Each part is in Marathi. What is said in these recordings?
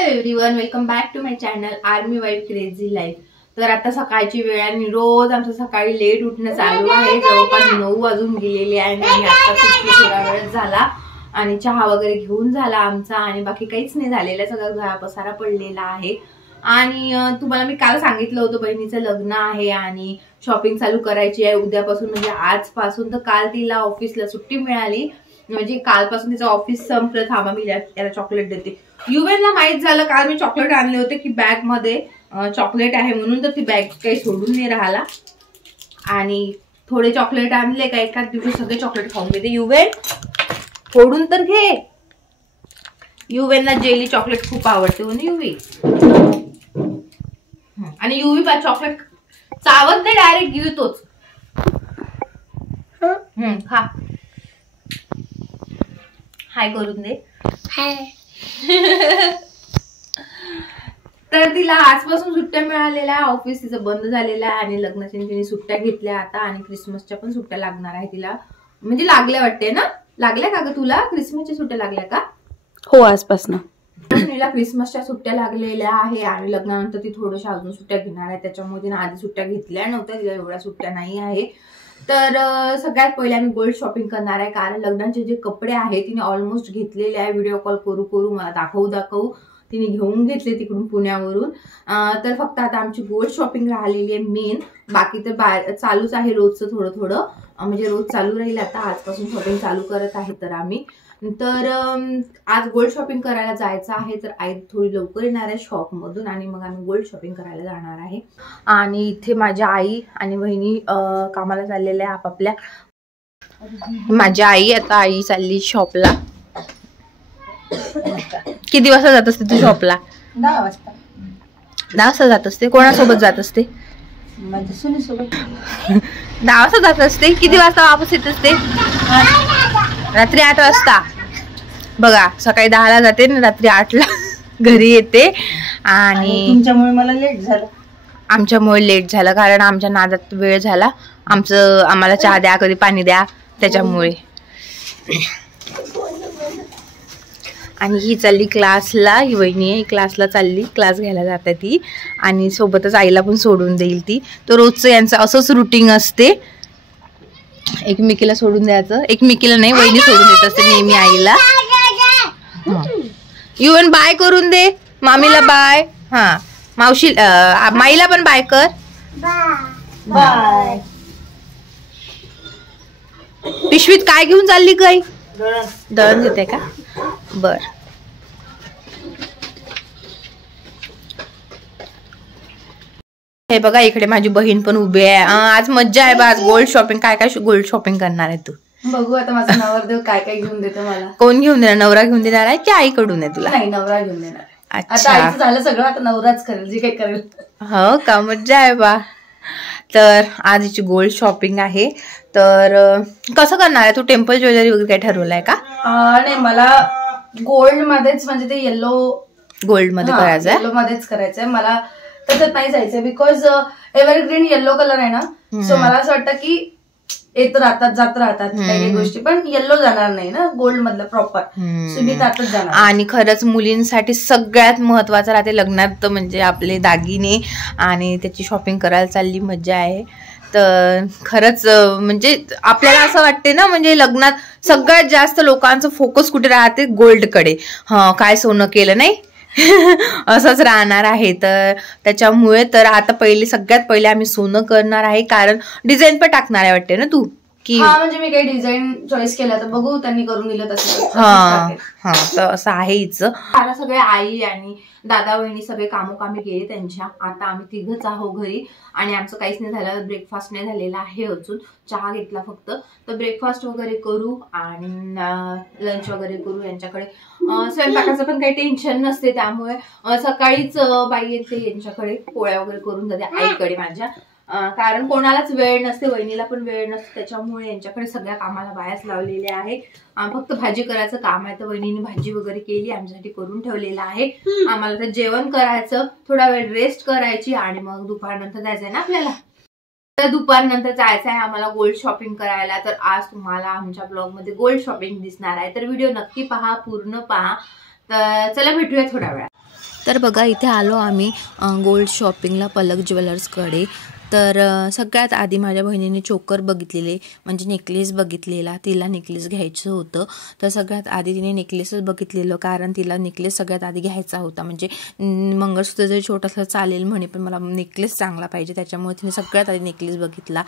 Everyone, welcome back to my channel army wife crazy life. तर आता सकाळची वेळ आणि रोज आमचं सकाळी लेट उठणं चालू आहे। जवळपास 9 वाजून गेलेले आहे आणि आता थोडा वेळ झाला आणि चहा वगैरे घेऊन झाला आमचा आणि बाकी काहीच नाही झालेलं, सगळं घरा पसारा पडलेला आहे। आणि तुम्हाला मी काल सांगितलं होतं बहिणीचं लग्न आहे आणि शॉपिंग चालू करायची आहे उद्यापासून, म्हणजे आजपासून। तर काल तिला ऑफिसला सुट्टी मिळाली, म्हणजे कालपासून तिचं ऑफिस संपलं। थांबा मी याला चॉकलेट देते। युवेनला माहित झालं काल मी चॉकलेट आणले होते की बॅग मध्ये चॉकलेट आहे म्हणून, तर ती बॅग काही सोडून नाही राहिला आणि थोडे चॉकलेट आणले का एकाच दिवशी सगळे चॉकलेट खाऊन घेते। युवेन फोडून तर घे। युवेनला जेली चॉकलेट खूप आवडते हो ना युवी। आणि युवी पा चॉकलेट चावत नाही, डायरेक्ट गिळतोच। खा, हाय करून दे। हाय। तर तिला आजपासून सुट्ट्या मिळालेल्या आहे, ऑफिस तिचं बंद झालेलं आहे आणि लग्नाच्या तिने सुट्ट्या घेतल्या आता आणि क्रिसमसच्या पण सुट्ट्या लागणार आहे तिला, म्हणजे लागल्या वाटते ना। लागल्या का ग तुला क्रिसमसच्या सुट्ट्या लागल्या का? हो, आजपासून तिला क्रिसमसच्या सुट्ट्या लागलेल्या आहे आणि लग्नानंतर ती थोड्याशा अजून सुट्ट्या घेणार आहे, त्याच्यामुळे तिने आधी सुट्ट्या घेतल्या नव्हत्या, तिला एवढ्या सुट्ट्या नाही आहे। तर सगळ्यात पहिले आम्ही गोल्ड शॉपिंग करणार आहे, कारण लग्नाचे जे कपडे आहेत तिने ऑलमोस्ट घेतलेले आहे। व्हिडिओ कॉल करू करू मला दाखवू तिने घेऊन घेतले तिकडून पुण्यावरून। तर फक्त आता आमची गोल्ड शॉपिंग राहिलेली आहे मेन, बाकी तर चालूच आहे रोजचं थोडं थोडं, म्हणजे रोज चालू राहील। आता आजपासून शॉपिंग चालू करत आहे तर आम्ही। तर आज गोल्ड शॉपिंग करायला जायचं आहे, तर आई थोडी लवकर येणार आहे शॉप मधून आणि मग आम्ही गोल्ड शॉपिंग करायला जाणार आहे। आणि इथे माझ्या आई आणि बहिणी कामाला चाललेल्या आहे आपापल्या। माझी आई आता आई चालली शॉपला। किती वाजता जात असते तू शॉपला? 10 वाजता। 10 वाजता जात असते? कोणासोबत जात असते? माझ्या सुनीसोबत। 10 वाजता जात असते? किती वाजता वापस येत असते? रात्री 8 वाजता। बघा, सकाळी 10ला जाते आणि रात्री 8ला घरी येते। आणि तुमच्यामुळे मला लेट झालं। आमच्यामुळे लेट झालं कारण आमच्या नादात वेळ झाला। आम्हाला चहा द्या, कधी पाणी द्या, त्याच्यामुळे। आणि ही चालली क्लासला, ही वहिनी आहे, क्लासला चालली, क्लास घ्यायला जाते ती आणि सोबतच आईला पण सोडून देईल ती। तर रोजचं यांचं असंच रुटीन असते, एकमेकीला सोडून द्यायचं। एकमेकीला नाही, वहिनी सोडून देत असते नेहमी आईला। युवन बाय करून दे मामीला, बाय। हा, मावशी माईला पण बाय कर, बाय। पिशवीत काय घेऊन चालली गाई? दळण घेते का? बर। हे बघा, इकडे माझी बहीण पण उभी आहे। आज मज्जा आहे बा, आज गोल्ड शॉपिंग। काय काय गोल्ड शॉपिंग करणार आहे तू? बघू आता माझा नवरदेव काय काय घेऊन देतो मला। कोण घेऊन देणार? नवरा घेऊन देणार आहे की आईकडून आहे तुला? नाही, नवरा घेऊन देणार। अच्छा, आता झालं सगळं, आता नवराच करेल जे काही करेल। हो का, मज्जा आहे बा। तर आज हिची गोल्ड शॉपिंग आहे। तर कसं करणार आहे तू? टेम्पल ज्वेलरी वगैरे काय ठरवलंय का? नाही, मला गोल्ड मध्येच, म्हणजे ते येलो गोल्ड मध्ये करायचंय, येलो मध्येच करायचंय मला। त्याच्यात नाही जायचंय बिकॉज एव्हरग्रीन येलो कलर आहे ना, सो मला असं वाटतं की येत राहतात जात राहतात काही गोष्टी, पण येल्लो जाणार नाही ना गोल्ड मधलं प्रॉपर, सो मी त्यातच जाणार। आणि खरंच मुलींसाठी सगळ्यात महत्वाचं राहते लग्नात म्हणजे आपले दागिने, आणि त्याची शॉपिंग करायला चालली, मज्जा आहे। तर खरंच म्हणजे आपल्याला असं वाटते ना, म्हणजे लग्नात सगळ्यात जास्त लोकांचं फोकस कुठे राहते? गोल्डकडे। काय सोनं केलं नाही असंच राहणार आहे। तर त्याच्यामुळे तर आता सगळ्यात पहिले आम्ही सोनं करणार आहे, कारण डिझाईन पण टाकणार आहे वाटते ना तू? की म्हणजे मी काही डिझाईन चॉईस केलं तर बघू, त्यांनी करून दिलं तसं। हा, तर असं आहे हिचं। आता सगळे आई आणि दादा वहिनी सगळे कामोकामी गेले त्यांच्या, आता आम्ही तिघच आहो घरी आणि आमचं काहीच नाही झालं, ब्रेकफास्ट नाही झालेला आहे अजून, चहा घेतला फक्त। तर ब्रेकफास्ट वगैरे करू आणि लंच वगैरे करू। यांच्याकडे स्वयंपाकाचं पण काही टेन्शन नसते, त्यामुळे सकाळीच बाई येते यांच्याकडे, पोळ्या वगैरे करून जाते आईकडे माझ्या, कारण कोणालाच वेळ नसते, वहिनीला पण वेळ नसते, त्याच्यामुळे यांच्याकडे सगळ्या कामाला बायाच लावलेल्या आहे। फक्त भाजी करायचं काम आहे, तर वहिनीने भाजी वगैरे केली आमच्यासाठी करून ठेवलेलं आहे। आम्हाला तर जेवण करायचं, थोडा वेळ रेस्ट करायची आणि मग दुपारनंतर जायचंय ना आपल्याला। तर दुपारनंतर जायचं आहे आम्हाला गोल्ड शॉपिंग करायला। तर आज तुम्हाला आमच्या ब्लॉग मध्ये गोल्ड शॉपिंग दिसणार आहे, तर व्हिडिओ नक्की पहा, पूर्ण पहा। तर चला भेटूया थोड्या वेळात। तर बघा इथे आलो आम्ही गोल्ड शॉपिंगला पलक ज्वेलर्सकडे. तर सगळ्यात आधी माझ्या बहिणीने चोकर बघितलेले, म्हणजे नेकलेस बघितलेला, तिला नेकलेस घ्यायचं होतं. तर सगळ्यात आधी तिने नेकलेसच बघितलेलं, कारण तिला नेकलेस सगळ्यात आधी घ्यायचा होता. म्हणजे मंगळसूत्र जरी छोटासा चालेल म्हणे, पण मला नेकलेस चांगला पाहिजे, त्याच्यामुळे तिने सगळ्यात आधी नेकलेस बघितला.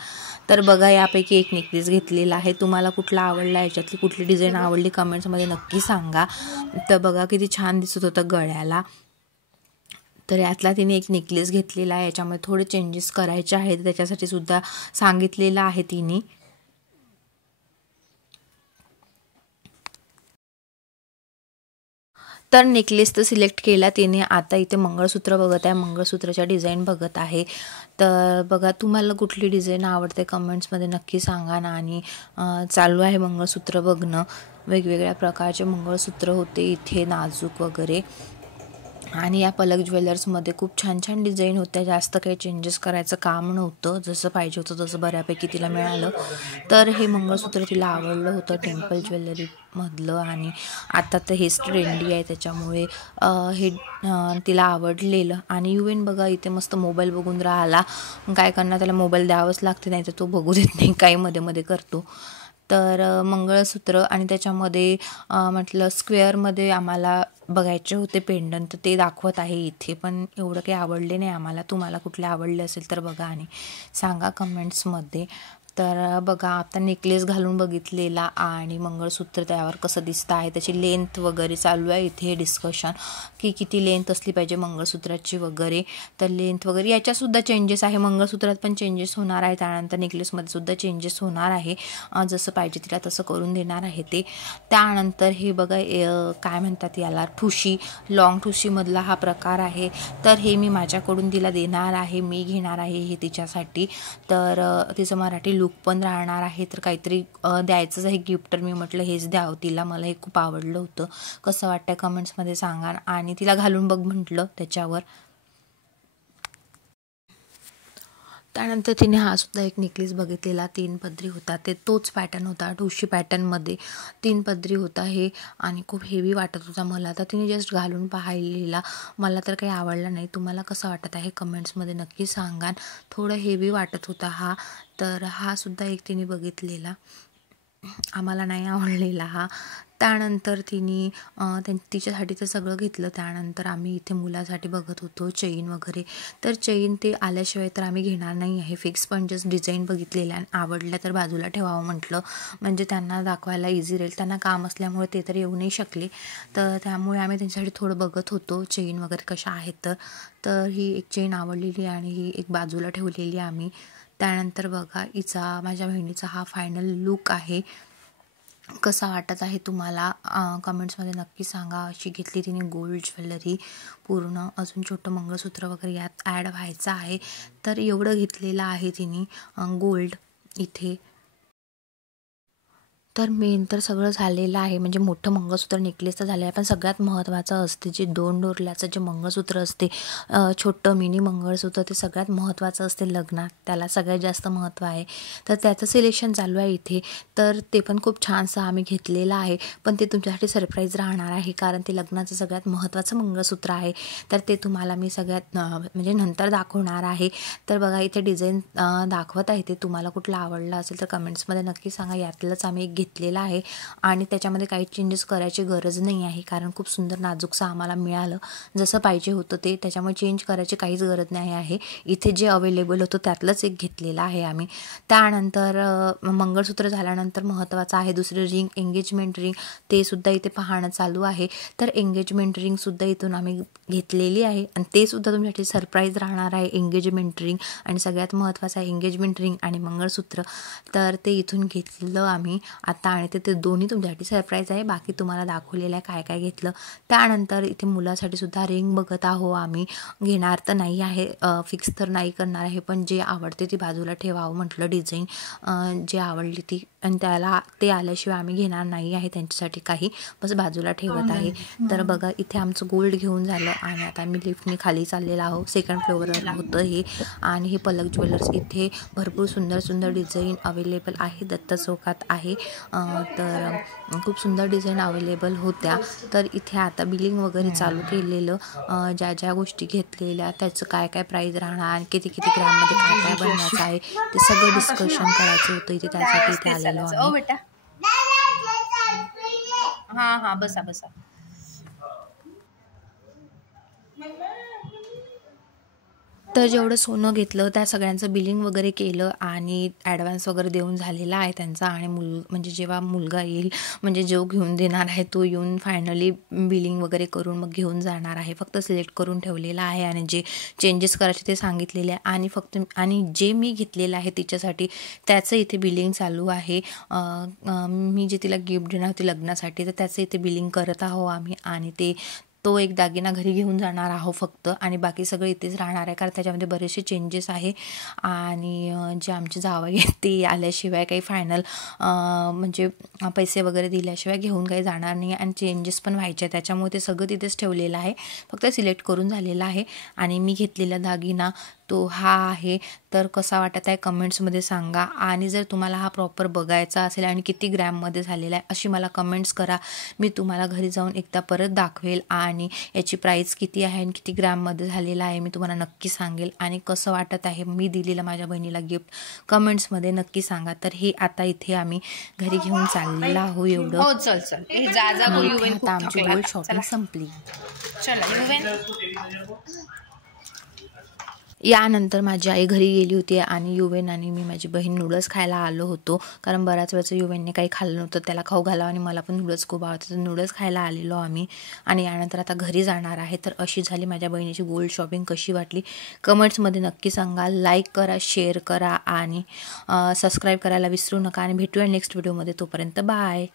तर बघा यापैकी एक नेकलेस घेतलेला आहे. तुम्हाला कुठला आवडला, याच्यातली कुठली डिझाईन आवडली कमेंट्समध्ये नक्की सांगा. तर बघा किती छान दिसत होतं गळ्याला. तर यातला तिने एक नेकलेस घेतलेला आहे. याच्यामध्ये थोडे चेंजेस करायचे आहेत, त्याच्यासाठी सुद्धा सांगितलेलं आहे तिने. तर नेकलेस तर सिलेक्ट केला तिने. आता इथे मंगळसूत्र बघत आहे, मंगळसूत्राच्या डिझाईन बघत आहे. तर बघा तुम्हाला कुठली डिझाईन आवडते कमेंट्समध्ये नक्की सांगा ना. आणि चालू आहे मंगळसूत्र बघणं. वेगवेगळ्या प्रकारचे मंगळसूत्र होते इथे, नाजूक वगैरे. आणि या पलक ज्वेलर्समध्ये खूप छान छान डिझाईन होत्या. जास्त काही चेंजेस करायचं काम नव्हतं, जसं पाहिजे होतं तसं बऱ्यापैकी तिला मिळालं. तर हे मंगळसूत्र तिला आवडलं होतं टेम्पल ज्वेलरीमधलं. आणि आता तर हेच ट्रेंडी आहे, त्याच्यामुळे हे तिला आवडलेलं. आणि युएन बघा इथे मस्त मोबाईल बघून राहिला. काय करणार, त्याला मोबाईल द्यावंच लागते, नाही तर तो बघू देत नाही, काही मध्ये मध्ये करतो. तर मंगळसूत्र आणि त्याच्यामध्ये म्हटलं स्क्वेअरमध्ये आम्हाला बघायचे होते पेंडंट, तर ते दाखवत आहे इथे. पण एवढं काही आवडले नाही आम्हाला. तुम्हाला कुठले आवडले असेल तर बघा आणि सांगा कमेंट्समध्ये. तर बघा आता नेकलेस घालून बघितलेला आणि मंगळसूत्र त्यावर कसं दिसतं आहे, त्याची लेंथ वगैरे चालू आहे इथे डिस्कशन, की किती लेंथ असली पाहिजे मंगळसूत्राची वगैरे. तर लेंथ वगैरे याच्यातसुद्धा चेंजेस आहे, मंगळसूत्रात पण चेंजेस होणार आहे, त्यानंतर नेकलेसमध्ये सुद्धा चेंजेस होणार आहे. जसं पाहिजे तिला तसं करून देणार आहे ते. त्यानंतर हे बघा काय म्हणतात याला, ठुशी, लॉंग ठुशीमधला हा प्रकार आहे. तर हे मी माझ्याकडून तिला देणार आहे, मी घेणार आहे हे तिच्यासाठी. तर तिचं मराठी लुक पण राहणार आहे. तर काहीतरी द्यायचंच आहे गिफ्ट, तर मी म्हटलं हेच द्यावं तिला, मला हे खूप आवडलं होतं. कसं वाटतंय कमेंट्समध्ये सांगा. आणि तिला घालून बघ म्हटलं त्याच्यावर. त्यानंतर तिने हा सुद्धा एक नेकलेस बघितलेला, 3 पदरी होता. ते तोच पॅटर्न होता, ठुशी पॅटर्नमध्ये 3 पदरी होता हे. आणि खूप हेवी वाटत होता मला. तर तिने जस्ट घालून पाहिलेला, मला तर काही आवडला नाही. तुम्हाला कसं वाटत आहे कमेंट्समध्ये नक्की सांगा. थोडं हेवी वाटत होता हा. तर हा सुद्धा एक तिने बघितलेला, आम्हाला नाही आवडलेला हा. त्यानंतर तिने तिच्यासाठी तर सगळं घेतलं. त्यानंतर आम्ही इथे मुलासाठी बघत होतो चेन वगैरे. तर चेन ते आल्याशिवाय तर आम्ही घेणार नाही आहे फिक्स, पण जस्ट डिझाईन बघितलेल्या आणि आवडल्या तर बाजूला ठेवावं म्हटलं, म्हणजे त्यांना दाखवायला इझी राहील. त्यांना काम असल्यामुळे ते तर येऊ नाही शकले, तर त्यामुळे आम्ही त्यांच्यासाठी थोडं बघत होतो चेन वगैरे कशा आहेत. तर ही एक चेन आवडलेली आणि ही एक बाजूला ठेवलेली आम्ही. त्यानंतर बघा हिचा, माझ्या बहिणीचा हा फायनल लुक आहे. कसा वाटत आहे तुम्हाला कमेंट्समध्ये नक्की सांगा. अशी घेतली तिने गोल्ड ज्वेलरी पूर्ण, अजून छोटं मंगळसूत्र वगैरे यात ॲड व्हायचं आहे. तर एवढं घेतलेलं आहे तिने गोल्ड इथे. तर मेन तर सगळं झालेलं आहे, म्हणजे मोठं मंगळसूत्र नेकलेस तर झालं आहे, पण सगळ्यात महत्त्वाचं असते जे 2 डोरल्याचं जे मंगळसूत्र असते, छोटं मिनी मंगळसूत्र, ते सगळ्यात महत्त्वाचं असते लग्नात, त्याला सगळ्यात जास्त महत्त्व आहे. तर त्याचं सिलेक्शन चालू आहे इथे. तर ते पण खूप छानसं आम्ही घेतलेलं आहे, पण ते तुमच्यासाठी सरप्राईज राहणार आहे, कारण ते लग्नाचं सगळ्यात महत्त्वाचं मंगळसूत्र आहे. तर ते तुम्हाला मी सगळ्यात म्हणजे नंतर दाखवणार आहे. तर बघा इथे डिझाईन दाखवत आहे, ते तुम्हाला कुठलं आवडलं असेल तर कमेंट्समध्ये नक्की सांगा. यातलंच आम्ही एक घेतलेला आहे आणि त्याच्यामध्ये काही चेंजेस करायची गरज नाही आहे, कारण खूप सुंदर नाजूकसं आम्हाला मिळालं, जसं पाहिजे होतं ते, त्याच्यामुळे चेंज करायची काहीच गरज नाही आहे. इथे जे अवेलेबल होतं त्यातलंच एक घेतलेलं आहे आम्ही. त्यानंतर मंगळसूत्र झाल्यानंतर महत्त्वाचं आहे दुसरी रिंग, एंगेजमेंट रिंग, ते सुद्धा इथे पाहणं चालू आहे. तर एंगेजमेंट रिंगसुद्धा इथून आम्ही घेतलेली आहे आणि ते सुद्धा तुमच्यासाठी सरप्राईज राहणार आहे. एंगेजमेंट रिंग आणि सगळ्यात महत्त्वाचं आहे एंगेजमेंट रिंग आणि मंगळसूत्र, तर ते इथून घेतलं आम्ही आता. आणि ते दोन्ही तुमच्यासाठी सरप्राईज आहे, बाकी तुम्हाला दाखवलेलं आहे काय काय घेतलं. त्यानंतर इथे मुलासाठी सुद्धा रिंग बघत आहो आम्ही. घेणार तर नाही आहे, फिक्स तर नाही करणार आहे, पण जे आवडते ती बाजूला ठेवावं म्हटलं, डिझाईन जे आवडली ती आणि त्याला ते आल्याशिवाय आम्ही घेणार नाही आहे त्यांच्यासाठी काही, बस बाजूला ठेवत आहे. तर बघा इथे आमचं गोल्ड घेऊन झालं आणि आता आम्ही लिफ्टने खाली चाललेलो आहोत. सेकंड फ्लोअरवर होतं हे. आणि हे पलक ज्वेलर्स, इथे भरपूर सुंदर सुंदर डिझाईन अवेलेबल आहे. दत्त चौकात आहे. तर खूप सुंदर डिझाईन अवेलेबल होत्या. तर इथे आता बिलिंग वगैरे चालू केलेलं, ज्या ज्या गोष्टी घेतलेल्या त्याचं काय काय प्राईज राहणार आणि किती किती ग्राममध्ये काय काय बनवायचं आहे ते सगळं डिस्कशन करायचं होतं इथे. त्यासाठी इथे आलेलो आहे. बेटा हां बसा बसा. तर जेवढं सोनं घेतलं त्या सगळ्यांचं बिलिंग वगैरे केलं आणि ॲडव्हान्स वगैरे देऊन झालेला आहे त्यांचा. आणि म्हणजे जेव्हा मुलगा येईल, म्हणजे जो घेऊन देणार आहे तो येऊन फायनली बिलिंग वगैरे करून मग घेऊन जाणार आहे. फक्त सिलेक्ट करून ठेवलेलं आहे आणि जे चेंजेस करायचे ते सांगितलेले आहे. आणि फक्त आणि जे मी घेतलेलं आहे तिच्यासाठी त्याचं इथे बिलिंग चालू आहे. मी जे तिला गिफ्ट देणार होती लग्नासाठी, तर त्याचं इथे बिलिंग करत आहोत आम्ही. आणि तो एक दागिना घरी घेऊन जाणार आहोत फक्त, आणि बाकी सगळं इथेच राहणार आहे कारण त्याच्यामध्ये बरेचसे चेंजेस आहे. आणि जे आमचे जावई आहेत ते आल्याशिवाय काही फायनल म्हणजे पैसे वगैरे दिल्याशिवाय घेऊन काही जाणार नाही. आणि चेंजेस पण व्हायचे, त्याच्यामुळे ते सगळं तिथेच ठेवलेलं आहे. फक्त सिलेक्ट करून झालेलं आहे. आणि मी घेतलेला दागिना तो हा आहे. तर कसा वाटत आहे कमेंट्समध्ये सांगा. आणि जर तुम्हाला हा प्रॉपर बघायचा असेल आणि किती ग्रॅममध्ये झालेला आहे अशी मला कमेंट्स करा. मी तुम्हाला घरी जाऊन एकदा परत दाखवेल आणि याची प्राईस किती आहे आणि किती ग्रॅममध्ये झालेला आहे मी तुम्हाला नक्की सांगेल. आणि कसं वाटत आहे मी दिलेलं माझ्या बहिणीला गिफ्ट कमेंट्समध्ये नक्की सांगा. तर हे आता इथे आम्ही घरी घेऊन चाललेलं आहोत. एवढं हो चल आता आमची गोल्ड शॉपिंग संपली. यानंतर माझी आई घरी गेली होती आणि युवेन आणि मी माझी बहीण नूडल्स खायला आलो होतो. कारण बऱ्याच वेळचं युवेनने काही खाल्लं नव्हतं, त्याला खाऊ घालावं आणि मला पण नूडल्स खूप आवडतं, तर नूडल्स खायला आलेलो आम्ही. आणि यानंतर आता घरी जाणार आहे. तर अशी झाली माझ्या बहिणीची गोल्ड शॉपिंग. कशी वाटली कमेंट्समध्ये नक्की सांगा. लाईक करा, शेअर करा आणि सबस्क्राईब करायला विसरू नका. आणि भेटूया नेक्स्ट व्हिडिओमध्ये. तोपर्यंत बाय.